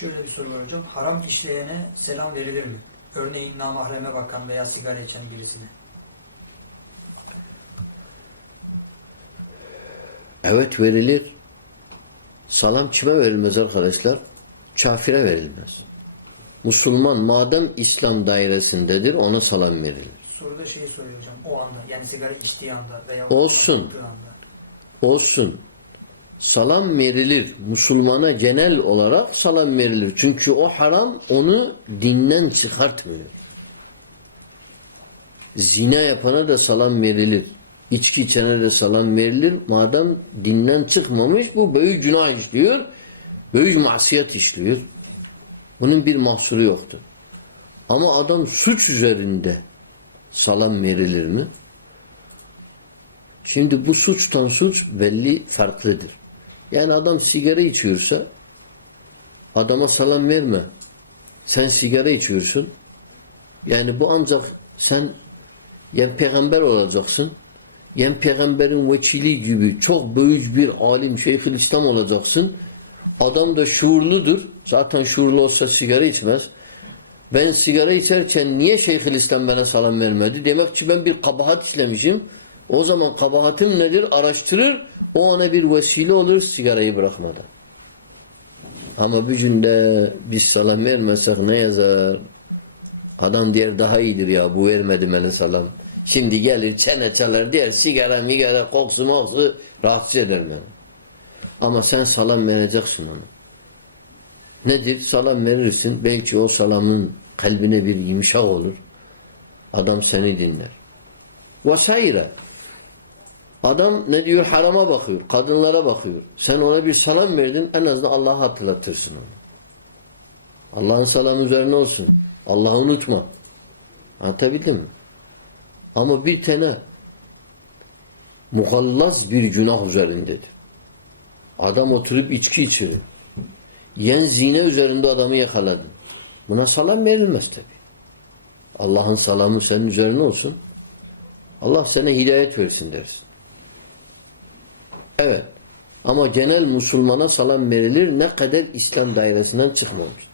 Şöyle bir soru var hocam. Haram işleyene selam verilir mi? Örneğin namahreme bakan veya sigara içen birisine. Evet verilir. Salam kime verilmez arkadaşlar? Kafire verilmez. Musulman madem İslam dairesindedir ona salam verilir. Soruda şeyi soruyor hocam. O anda yani sigara içtiği anda veya Olsun. anda. Olsun. Salam verilir. Musulmana genel olarak salam verilir. Çünkü o haram onu dinden çıkartmıyor. Zina yapana da salam verilir. İçki içene de salam verilir. Madem dinden çıkmamış bu büyük günah işliyor. Büyük masiyet işliyor. Bunun bir mahsuru yoktur. Ama adam suç üzerinde salam verilir mi? Şimdi bu suçtan suç belli farklıdır. Yani adam sigara içiyorsa adama salam verme. Sen sigara içiyorsun. Yani bu ancak sen yani peygamber olacaksın. Yani peygamberin vekili gibi çok büyük bir alim Şeyhülislam olacaksın. Adam da şuurludur. Zaten şuurlu olsa sigara içmez. Ben sigara içerken niye Şeyhülislam bana salam vermedi? Demek ki ben bir kabahat işlemişim. O zaman kabahatim nedir? Araştırır. O ona bir vesile olur sigarayı bırakmadan. Ama bir günde biz salam vermesek ne yazar? Adam diğer daha iyidir ya bu vermedi bana salam. Şimdi gelir çene çalar diğer sigara migara koksu moksu rahatsız eder beni. Ama sen salam vereceksin ona. Nedir? Salam verirsin. Belki o salamın kalbine bir yumuşak olur. Adam seni dinler. Vesaire. Adam ne diyor? Harama bakıyor. Kadınlara bakıyor. Sen ona bir salam verdin. En azından Allah'ı hatırlatırsın onu. Allah'ın salamı üzerine olsun. Allah'ı unutma. Anlatabildim mi? Ama bir tane mugallaz bir günah üzerindedir. Adam oturup içki içirir. Yen zine üzerinde adamı yakaladın. Buna salam verilmez tabi. Allah'ın salamı senin üzerine olsun. Allah sana hidayet versin dersin. Evet. Ama genel Müslümana salam verilir ne kadar İslam dairesinden çıkmamıştır.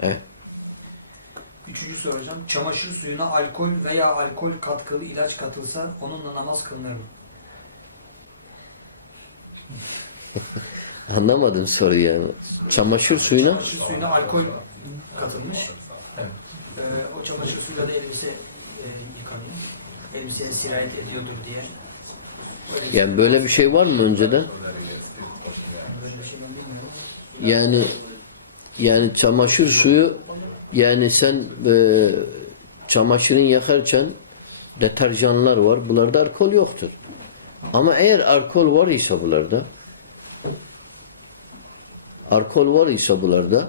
Evet. Üçüncü hocam. Çamaşır suyuna alkol veya alkol katkılı ilaç katılsa onunla namaz kılınır mı? Anlamadım soruyu yani. Çamaşır suyuna Çamaşır suyuna alkol katılmış. Ee, o çamaşır suyuyla da elbise e, yıkanıyor. Elbiseye sirayet ediyordur diye. Yani böyle bir şey var mı önceden? Yani yani çamaşır suyu yani sen e, çamaşırın yakarken deterjanlar var. Bunlarda alkol yoktur. Ama eğer alkol var ise bunlarda alkol var ise bunlarda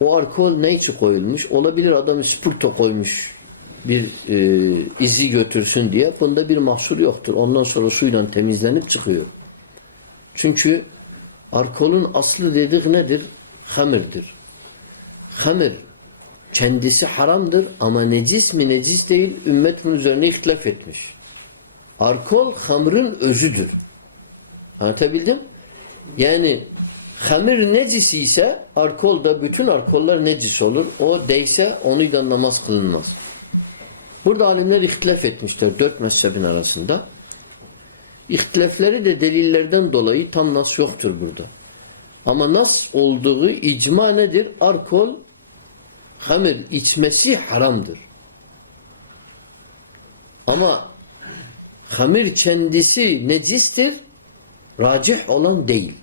o alkol ne için koyulmuş? Olabilir adam spirto koymuş bir e, izi götürsün diye. Bunda bir mahsur yoktur. Ondan sonra suyla temizlenip çıkıyor. Çünkü alkolün aslı dedik nedir? Hamirdir. Hamir kendisi haramdır ama necis mi necis değil ümmet bunun üzerine ihtilaf etmiş. Alkol hamrın özüdür. Anlatabildim? Yani hamir necisi ise alkol da bütün alkoller necis olur. O değse onuyla namaz kılınmaz. Burada alimler ihtilaf etmişler dört mezhebin arasında. İhtilafleri de delillerden dolayı tam nas yoktur burada. Ama nas olduğu icma nedir? Alkol hamir içmesi haramdır. Ama hamir kendisi necistir. Racih olan değil.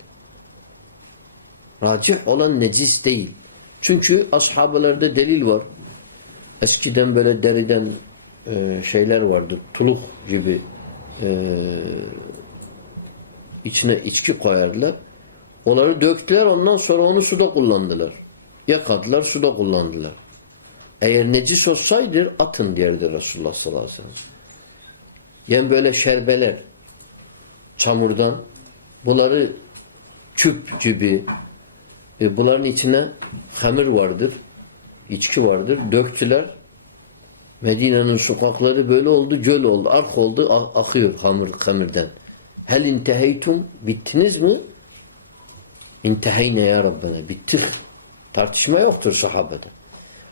Racih olan necis değil. Çünkü ashabelarda delil var. Eskiden böyle deriden e, şeyler vardı. Tuluk gibi e, içine içki koyarlar. Onları döktüler ondan sonra onu suda kullandılar. Yakadılar suda kullandılar. Eğer necis olsaydı atın derdi Resulullah sallallahu aleyhi ve sellem. Yani böyle şerbeler çamurdan bunları küp gibi e, bunların içine hamir vardır. içki vardır. Döktüler. Medine'nin sokakları böyle oldu. Göl oldu. Ark oldu. akıyor hamur hamirden. Hel inteheytum bittiniz mi? İnteheyne ya Rabbena. Bittik. Tartışma yoktur sahabede.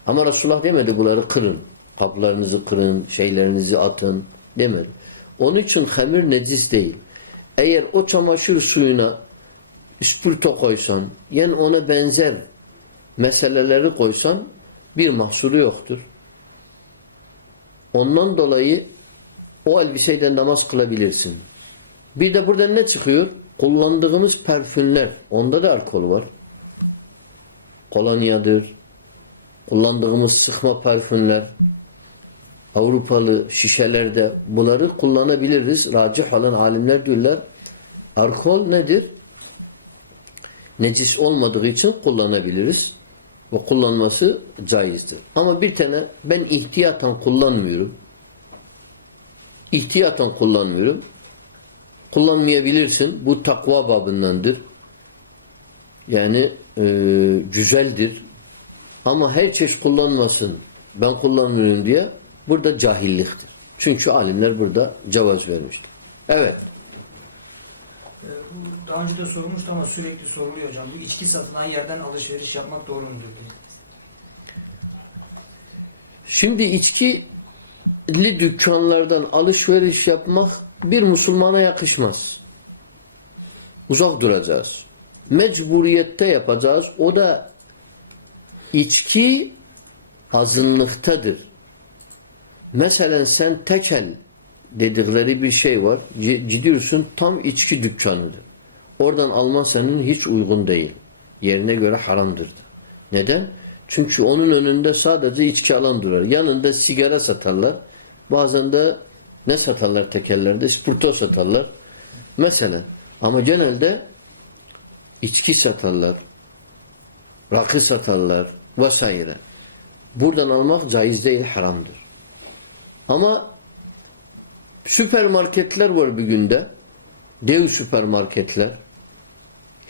Ama Resulullah demedi bunları kırın. Kaplarınızı kırın, şeylerinizi atın demedi. Onun için hamir necis değil. Eğer o çamaşır suyuna ispirto koysan, yani ona benzer meseleleri koysan bir mahsuru yoktur. Ondan dolayı o elbiseyle namaz kılabilirsin. Bir de burada ne çıkıyor? Kullandığımız parfümler. Onda da alkol var. Kolonyadır. Kullandığımız sıkma parfümler. Avrupalı şişelerde bunları kullanabiliriz. Racih olan alimler diyorlar. Alkol nedir? Necis olmadığı için kullanabiliriz. Ve kullanması caizdir. Ama bir tane ben ihtiyaten kullanmıyorum. İhtiyaten kullanmıyorum. Kullanmayabilirsin. Bu takva babındandır. Yani e, güzeldir. Ama her çeşit kullanmasın. Ben kullanmıyorum diye burada cahilliktir. Çünkü alimler burada cevaz vermiştir. Evet. Daha önce de sorulmuştu ama sürekli soruluyor hocam. Bu içki satılan yerden alışveriş yapmak doğru mudur? Şimdi içkili dükkanlardan alışveriş yapmak bir Müslümana yakışmaz. Uzak duracağız. Mecburiyette yapacağız. O da içki azınlıktadır. Mesela sen tekel dedikleri bir şey var. Gidiyorsun tam içki dükkanıdır. Oradan alman senin hiç uygun değil. Yerine göre haramdır. Neden? Çünkü onun önünde sadece içki alan durar. Yanında sigara satarlar. Bazen de ne satarlar tekellerde? Spirto satarlar. Mesela. Ama genelde içki satarlar. Rakı satarlar. Vesaire. Buradan almak caiz değil, haramdır. Ama süpermarketler var bir günde. Dev süpermarketler.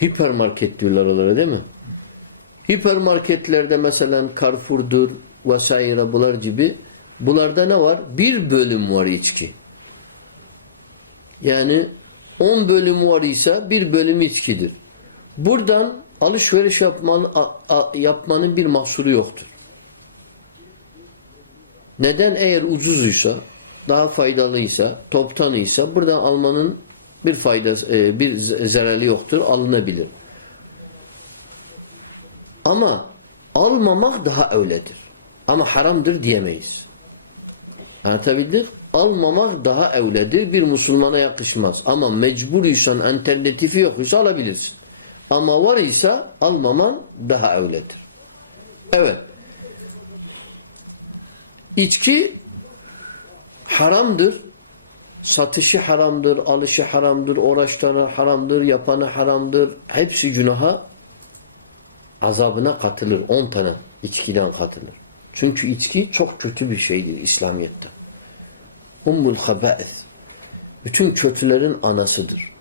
Hipermarket diyorlar onlara değil mi? Hipermarketlerde mesela Carrefour'dur vesaire bunlar gibi bunlarda ne var? Bir bölüm var içki. Yani 10 bölüm var ise bir bölüm içkidir. Buradan alışveriş yapman, a- a- yapmanın bir mahsuru yoktur. Neden? Eğer ucuzuysa, daha faydalıysa, toptanıysa buradan almanın bir faydası, e, bir zararı yoktur, alınabilir. Ama almamak daha öyledir. Ama haramdır diyemeyiz. Anlatabildik? Almamak daha evledir. Bir Müslümana yakışmaz. Ama mecburuysan, alternatifi yoksa alabilirsin. Ama var ise almaman daha evledir. Evet. İçki haramdır. Satışı haramdır, alışı haramdır, uğraştanı haramdır, yapanı haramdır. Hepsi günaha azabına katılır. 10 tane içkiden katılır. Çünkü içki çok kötü bir şeydir İslamiyet'te. Ummul haba'is. Bütün kötülerin anasıdır.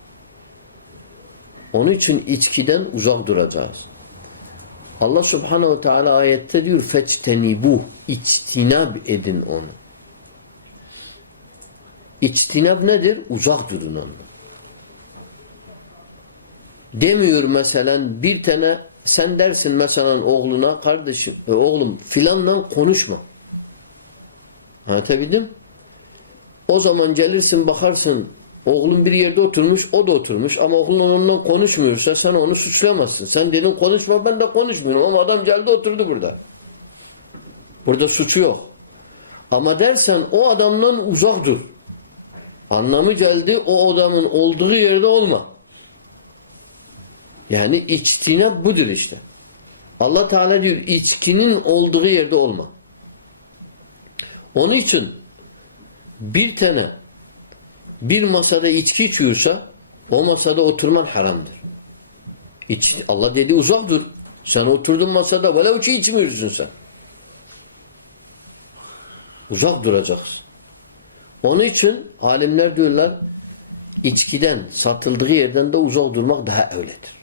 Onun için içkiden uzak duracağız. Allah subhanehu ve teala ayette diyor feçtenibuh. İçtinab edin onu. İçtinab nedir? Uzak durun ondan. Demiyor mesela bir tane sen dersin mesela oğluna kardeşim e, oğlum filanla konuşma. Anlatabildim? O zaman gelirsin bakarsın oğlun bir yerde oturmuş o da oturmuş ama oğlun onunla konuşmuyorsa sen onu suçlamazsın. Sen dedin konuşma ben de konuşmuyorum ama adam geldi oturdu burada. Burada suçu yok. Ama dersen o adamdan uzak dur. Anlamı geldi o adamın olduğu yerde olma. Yani içtiğine budur işte. Allah Teala diyor içkinin olduğu yerde olma. Onun için bir tane bir masada içki içiyorsa o masada oturman haramdır. İç, Allah dedi uzak dur. Sen oturdun masada velev ki içmiyorsun sen. Uzak duracaksın. Onun için alimler diyorlar içkiden satıldığı yerden de uzak durmak daha öyledir.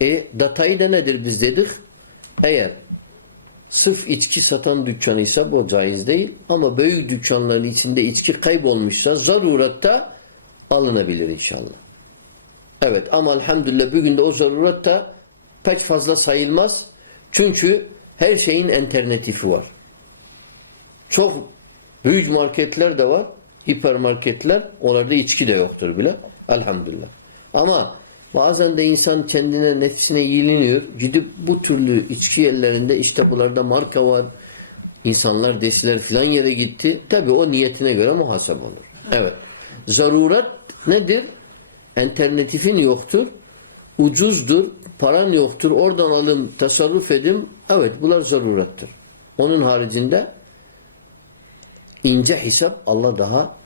E datayı da nedir biz dedik? Eğer sırf içki satan dükkanıysa bu caiz değil. Ama büyük dükkanların içinde içki kaybolmuşsa zaruratta alınabilir inşallah. Evet ama elhamdülillah bugün de o zaruret da pek fazla sayılmaz. Çünkü her şeyin alternatifi var. Çok büyük marketler de var. Hipermarketler. Onlarda içki de yoktur bile. Elhamdülillah. Ama bazen de insan kendine nefsine yiyiliniyor. Gidip bu türlü içki yerlerinde işte buralarda marka var. İnsanlar deseler filan yere gitti. Tabi o niyetine göre muhasebe olur. Evet. Zaruret nedir? Alternatifin yoktur. Ucuzdur. Paran yoktur. Oradan alın tasarruf edin. Evet bunlar zarurettir. Onun haricinde ince hesap Allah daha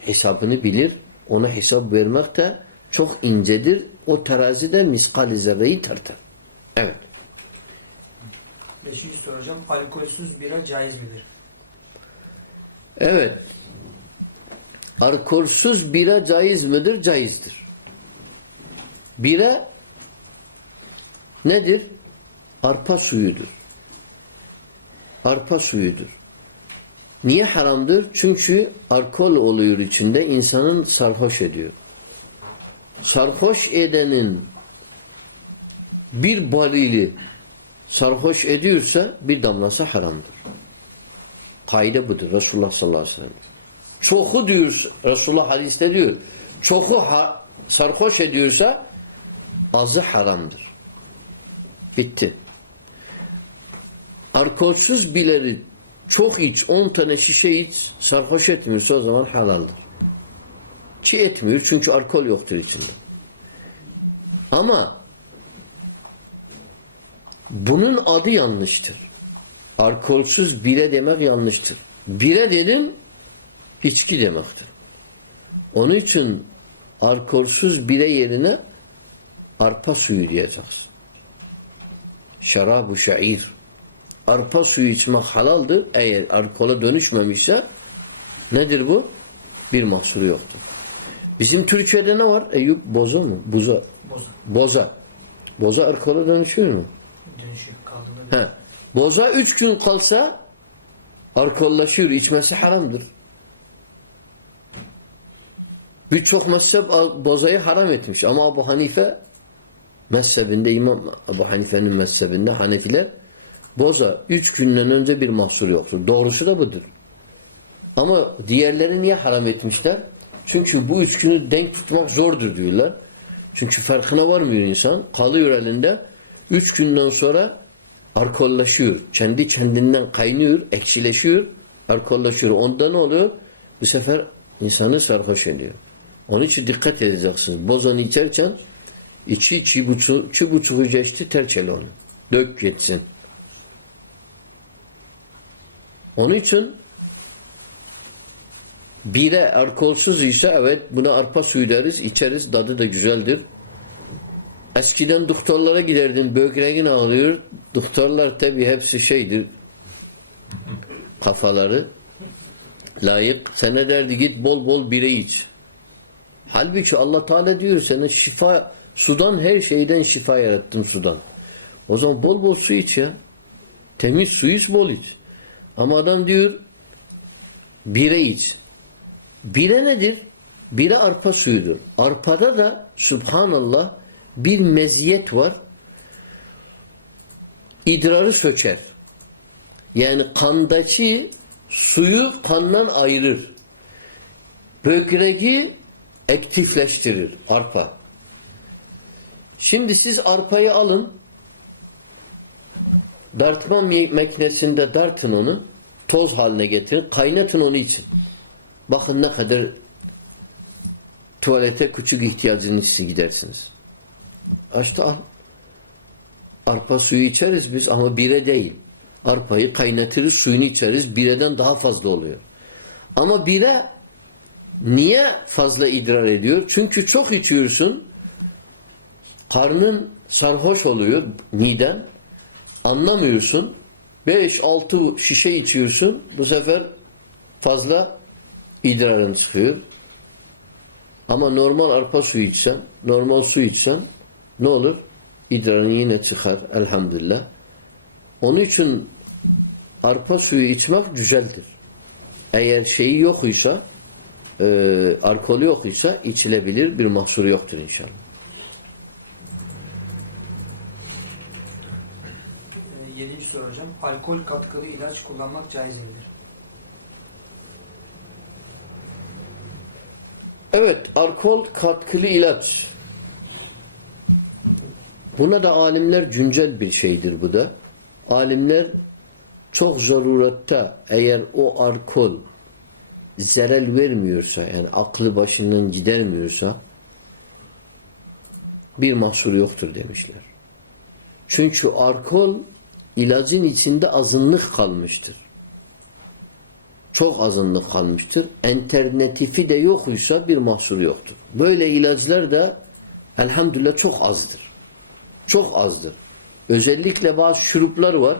hesabını bilir. Ona hesap vermek de çok incedir. O terazide miskal zerreyi tartar. Evet. Beşinci hocam. Alkolsüz bira caiz midir? Evet. Alkolsüz bira caiz midir? Caizdir. Bira nedir? Arpa suyudur. Arpa suyudur. Niye haramdır? Çünkü alkol oluyor içinde insanın sarhoş ediyor. Sarhoş edenin bir balili sarhoş ediyorsa bir damlası haramdır. Kaide budur Resulullah sallallahu aleyhi ve sellem. Çoku diyor Resulullah hadiste diyor. Çoku ha, sarhoş ediyorsa azı haramdır. Bitti. Alkolsüz bileri çok iç, 10 tane şişe iç, sarhoş etmiyorsa o zaman halaldir. Çi etmiyor çünkü alkol yoktur içinde. Ama bunun adı yanlıştır. Alkolsüz bire demek yanlıştır. Bire dedim içki demektir. Onun için alkolsüz bire yerine arpa suyu diyeceksin. Şarabu şair. Arpa suyu içmek halaldır. Eğer alkola dönüşmemişse nedir bu? Bir mahsuru yoktur. Bizim Türkiye'de ne var? Eyüp boza mı? Buza. Boza. Boza. Boza alkola dönüşüyor mu? Dönüşü kaldığında He. Boza üç gün kalsa alkollaşıyor. içmesi haramdır. Birçok mezhep bozayı haram etmiş. Ama Abu Hanife mezhebinde İmam Abu Hanife'nin mezhebinde Hanefiler boza üç günden önce bir mahsur yoktur. Doğrusu da budur. Ama diğerleri niye haram etmişler? Çünkü bu üç günü denk tutmak zordur diyorlar. Çünkü farkına varmıyor insan. Kalıyor elinde. Üç günden sonra alkollaşıyor. Kendi kendinden kaynıyor, ekşileşiyor, alkollaşıyor. Onda ne oluyor? Bu sefer insanı sarhoş ediyor. Onun için dikkat edeceksiniz. Bozanı içerken içi iki buçuğu geçti terk ele onu. Dök geçsin. Onun için bire alkolsüz ise evet buna arpa suyu deriz, içeriz, tadı da güzeldir. Eskiden doktorlara giderdim, böbreğin ağrıyor. Doktorlar tabi hepsi şeydir, kafaları layık. Sana derdi git bol bol bire iç. Halbuki Allah Teala diyor sana şifa, sudan her şeyden şifa yarattım sudan. O zaman bol bol su iç ya. Temiz su iç, bol iç. Ama adam diyor bire iç. Bire nedir? Bire arpa suyudur. Arpada da subhanallah bir meziyet var. İdrarı söker. Yani kandaki suyu kandan ayırır. Böbreği aktifleştirir arpa. Şimdi siz arpayı alın dartma makinesinde dartın onu toz haline getirin. Kaynatın onu için. Bakın ne kadar tuvalete küçük ihtiyacınız gidersiniz. Açtı al. Arpa suyu içeriz biz ama bire değil. Arpayı kaynatırız, suyunu içeriz. Bireden daha fazla oluyor. Ama bire niye fazla idrar ediyor? Çünkü çok içiyorsun. Karnın sarhoş oluyor miden. Anlamıyorsun. 5-6 şişe içiyorsun. Bu sefer fazla idrarın çıkıyor. Ama normal arpa suyu içsen, normal su içsen ne olur? İdrarın yine çıkar elhamdülillah. Onun için arpa suyu içmek güzeldir. Eğer şeyi yok ise e, alkolü yok ise içilebilir bir mahsuru yoktur inşallah. Yedinci soru hocam. Alkol katkılı ilaç kullanmak caiz midir? Evet, alkol katkılı ilaç. Buna da alimler güncel bir şeydir bu da. Alimler çok zarurette eğer o alkol zarar vermiyorsa yani aklı başından gidermiyorsa bir mahsur yoktur demişler. Çünkü alkol ilacın içinde azınlık kalmıştır. Çok azınlık kalmıştır. Alternatifi de yokuysa bir mahsur yoktur. Böyle ilaçlar da elhamdülillah çok azdır. Çok azdır. Özellikle bazı şuruplar var.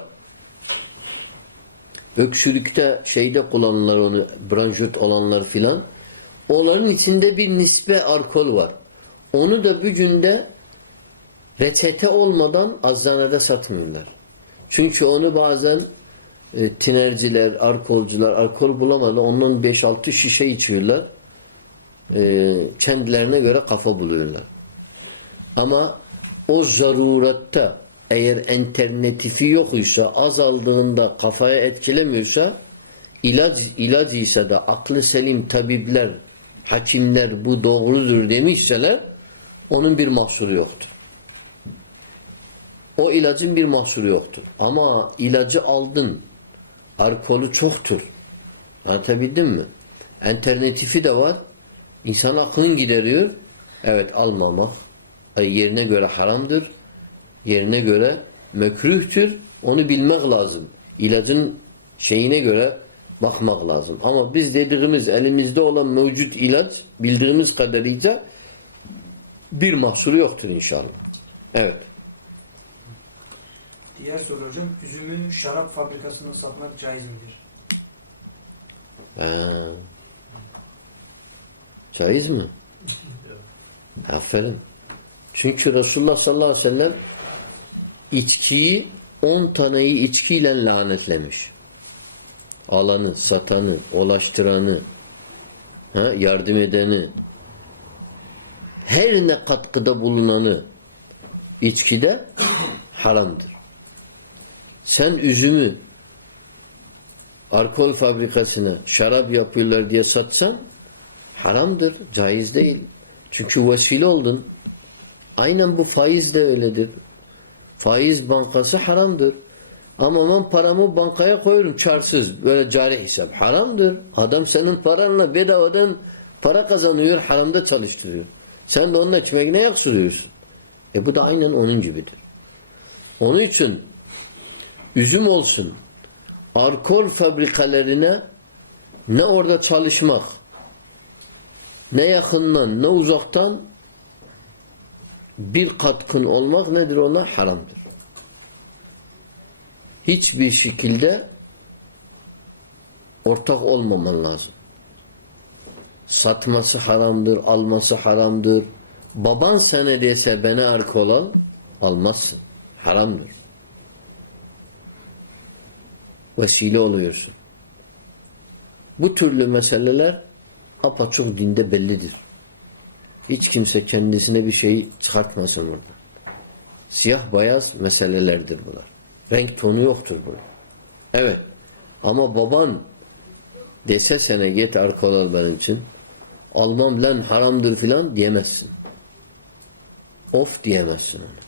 Öksürükte şeyde kullanırlar onu, branşöt olanlar filan. Onların içinde bir nispe alkol var. Onu da bir günde reçete olmadan eczanede satmıyorlar. Çünkü onu bazen e, tinerciler, alkolcular alkol bulamadı. Ondan 5-6 şişe içiyorlar. E, kendilerine göre kafa buluyorlar. Ama o zarurette eğer alternatifi yok ise azaldığında kafaya etkilemiyorsa ilaç ilaç ise de aklı selim tabipler, hakimler bu doğrudur demişseler onun bir mahsuru yoktur. O ilacın bir mahsuru yoktur. Ama ilacı aldın. Alkolü çoktur. Anlatabildim mi? Alternatifi de var. İnsan aklını gideriyor. Evet almamak. Yerine göre haramdır. Yerine göre mekruhtur. Onu bilmek lazım. İlacın şeyine göre bakmak lazım. Ama biz dediğimiz elimizde olan mevcut ilaç bildiğimiz kadarıyla bir mahsuru yoktur inşallah. Evet. Diğer soru hocam. Üzümü şarap fabrikasında satmak caiz midir? Ha. Caiz mi? Aferin. Çünkü Resulullah sallallahu aleyhi ve sellem içkiyi 10 taneyi içkiyle lanetlemiş. Alanı, satanı, ulaştıranı, ha, yardım edeni, her ne katkıda bulunanı içkide haramdır. Sen üzümü alkol fabrikasına şarap yapıyorlar diye satsan haramdır, caiz değil. Çünkü vesile oldun. Aynen bu faiz de öyledir. Faiz bankası haramdır. Ama ben paramı bankaya koyuyorum çarsız. Böyle cari hesap. Haramdır. Adam senin paranla bedavadan para kazanıyor, haramda çalıştırıyor. Sen de onun ekmeğine yak sürüyorsun. E bu da aynen onun gibidir. Onun için üzüm olsun, alkol fabrikalarına ne orada çalışmak, ne yakından ne uzaktan bir katkın olmak nedir ona? Haramdır. Hiçbir şekilde ortak olmaman lazım. Satması haramdır, alması haramdır. Baban sana dese bana alkol al, almazsın. Haramdır. Vesile oluyorsun. Bu türlü meseleler apaçık dinde bellidir. Hiç kimse kendisine bir şey çıkartmasın burada. Siyah beyaz meselelerdir bunlar. Renk tonu yoktur burada. Evet. Ama baban dese sana git alkol al benim için almam lan haramdır filan diyemezsin. Of diyemezsin onu.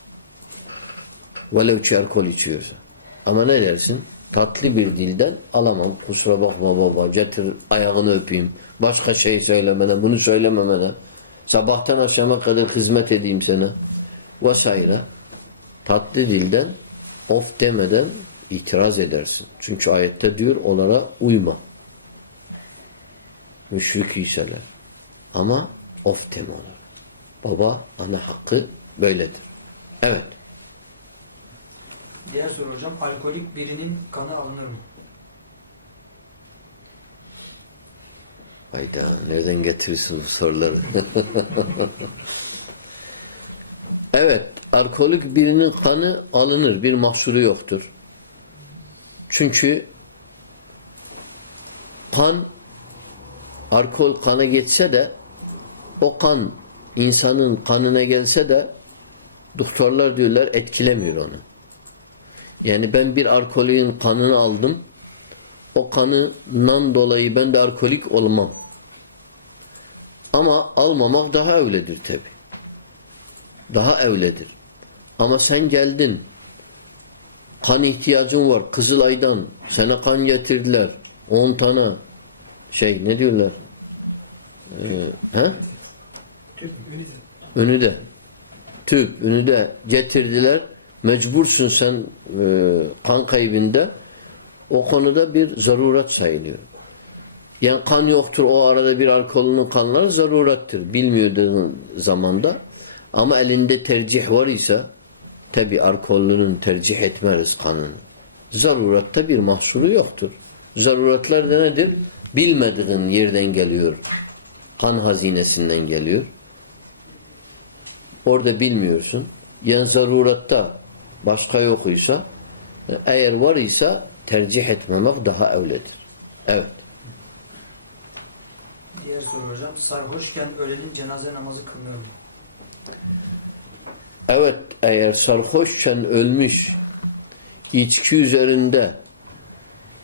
Velev ki alkol içiyorsa. Ama ne dersin? Tatlı bir dilden alamam. Kusura bakma baba. Getir ayağını öpeyim. Başka şey söylemene, bunu söylememene. Sabahtan akşama kadar hizmet edeyim sana. Vesaire. Tatlı dilden of demeden itiraz edersin. Çünkü ayette diyor onlara uyma. Müşrik iseler. Ama of deme onlara. Baba, ana hakkı böyledir. Evet. Diğer soru hocam. Alkolik birinin kanı alınır mı? Hayda nereden getiriyorsun bu soruları? evet, alkolik birinin kanı alınır. Bir mahsuru yoktur. Çünkü kan alkol kana geçse de o kan insanın kanına gelse de doktorlar diyorlar etkilemiyor onu. Yani ben bir alkolün kanını aldım. O kanından dolayı ben de alkolik olmam. Ama almamak daha evledir tabi. Daha evledir. Ama sen geldin. Kan ihtiyacın var. Kızılay'dan sana kan getirdiler. 10 tane şey ne diyorlar? Ee, he? Önü de. Tüp, önü de getirdiler. Mecbursun sen e, kan kaybında. O konuda bir zaruret sayılıyor. Yani kan yoktur o arada bir alkolünün kanları zarurettir. Bilmiyordun zamanda. Ama elinde tercih var ise tabi alkollünün tercih etmeriz kanını. Zarurette bir mahsuru yoktur. Zaruretler de nedir? Bilmediğin yerden geliyor. Kan hazinesinden geliyor. Orada bilmiyorsun. Yani zaruretta başka yok ise eğer var ise tercih etmemek daha evledir. Evet. Diğer soru hocam. Sarhoşken ölenin cenaze namazı kılınır mı? Evet eğer sarhoşken ölmüş içki üzerinde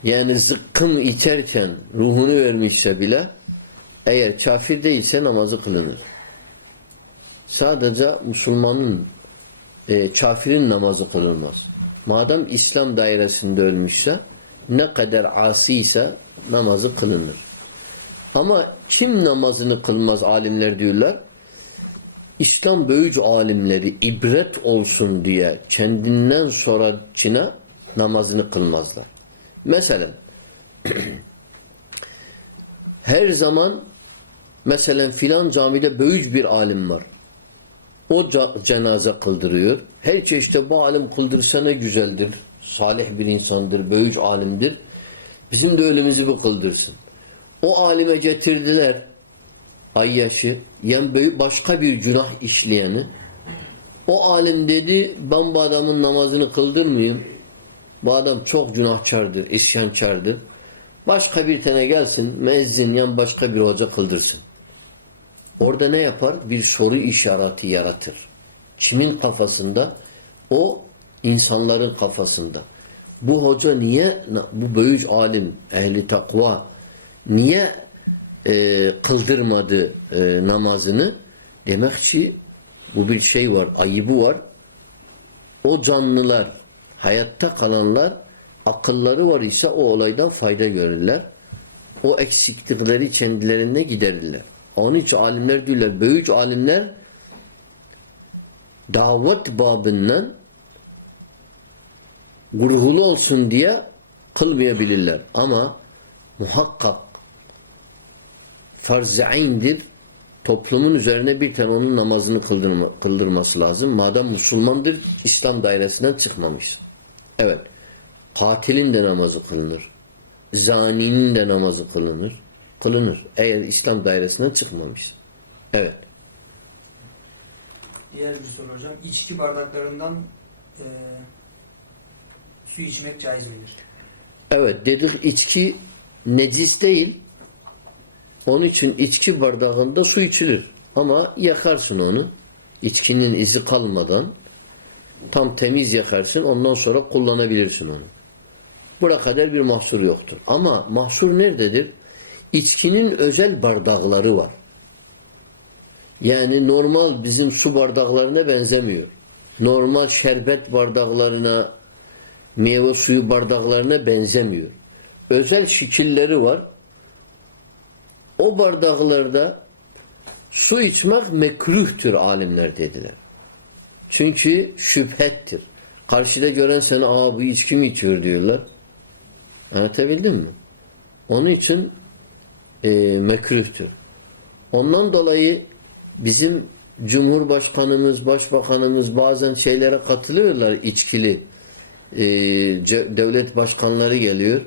yani zıkkım içerken ruhunu vermişse bile eğer kafir değilse namazı kılınır. Sadece Müslümanın e, kafirin namazı kılınmaz. Madem İslam dairesinde ölmüşse ne kadar asi ise namazı kılınır. Ama kim namazını kılmaz alimler diyorlar? İslam büyük alimleri ibret olsun diye kendinden sonra Çin'e namazını kılmazlar. Mesela her zaman mesela filan camide büyük bir alim var. O cenaze kıldırıyor. Her çeşitte bu alim kıldırsa ne güzeldir. Salih bir insandır, büyük alimdir. Bizim de ölümümüzü bir kıldırsın. O alime getirdiler Ayyaş'ı, yani başka bir günah işleyeni. O alim dedi, ben bu adamın namazını kıldırmayayım. Bu adam çok günahkardır, isyankardır. Başka bir tane gelsin, müezzin yan başka bir hoca kıldırsın. Orada ne yapar? Bir soru işareti yaratır. Kimin kafasında? O insanların kafasında. Bu hoca niye, bu büyük alim, ehli takva niye e, kıldırmadı e, namazını? Demek ki bu bir şey var, ayıbı var. O canlılar, hayatta kalanlar akılları var ise o olaydan fayda görürler. O eksiklikleri kendilerine giderirler. Onun için alimler diyorlar, büyük alimler davet babından gurhulu olsun diye kılmayabilirler. Ama muhakkak farz-ı. Toplumun üzerine bir tane onun namazını kıldırma, kıldırması lazım. Madem Müslümandır, İslam dairesinden çıkmamış. Evet. Katilin de namazı kılınır. Zaninin de namazı kılınır. Kılınır. Eğer İslam dairesinden çıkmamış. Evet. Diğer bir soru hocam. İçki bardaklarından e, su içmek caiz midir? Evet dedik içki necis değil. Onun için içki bardağında su içilir. Ama yakarsın onu. İçkinin izi kalmadan tam temiz yakarsın. Ondan sonra kullanabilirsin onu. Bura kadar bir mahsur yoktur. Ama mahsur nerededir? İçkinin özel bardakları var. Yani normal bizim su bardaklarına benzemiyor. Normal şerbet bardaklarına, meyve suyu bardaklarına benzemiyor. Özel şekilleri var. O bardaklarda su içmek mekruhtur alimler dediler. Çünkü şüphettir. Karşıda gören seni aa bu içki mi içiyor diyorlar. Anlatabildim mi? Onun için e, mekruhtur. Ondan dolayı bizim Cumhurbaşkanımız, Başbakanımız bazen şeylere katılıyorlar içkili. E, devlet başkanları geliyor.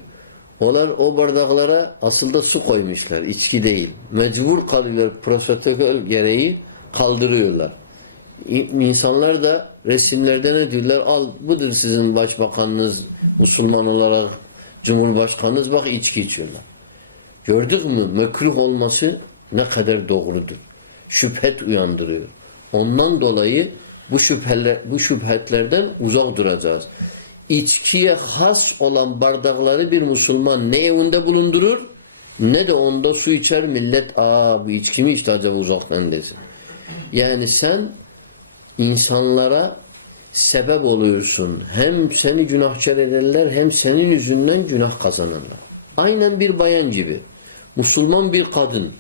Onlar o bardaklara aslında su koymuşlar. içki değil. Mecbur kalıyorlar. Protokol gereği kaldırıyorlar. İnsanlar da resimlerde ne diyorlar? Al budur sizin başbakanınız Müslüman olarak Cumhurbaşkanınız bak içki içiyorlar. Gördük mü? Mekruh olması ne kadar doğrudur. Şüphet uyandırıyor. Ondan dolayı bu şüpheler, bu şüphetlerden uzak duracağız. içkiye has olan bardakları bir Müslüman ne evinde bulundurur ne de onda su içer millet aa bu içki mi içti acaba uzaktan desin. Yani sen insanlara sebep oluyorsun. Hem seni günahkar ederler hem senin yüzünden günah kazanırlar. Aynen bir bayan gibi. Müslüman bir kadın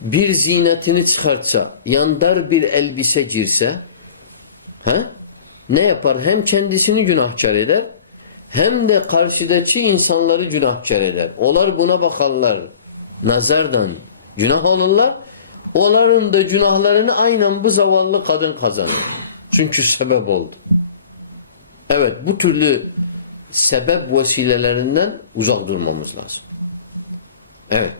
bir zinetini çıkartsa, yandar bir elbise girse he? ne yapar? Hem kendisini günahkar eder hem de karşıdaki insanları günahkar eder. Onlar buna bakarlar. Nazardan günah olurlar. Onların da günahlarını aynen bu zavallı kadın kazanır. Çünkü sebep oldu. Evet bu türlü sebep vesilelerinden uzak durmamız lazım. Evet.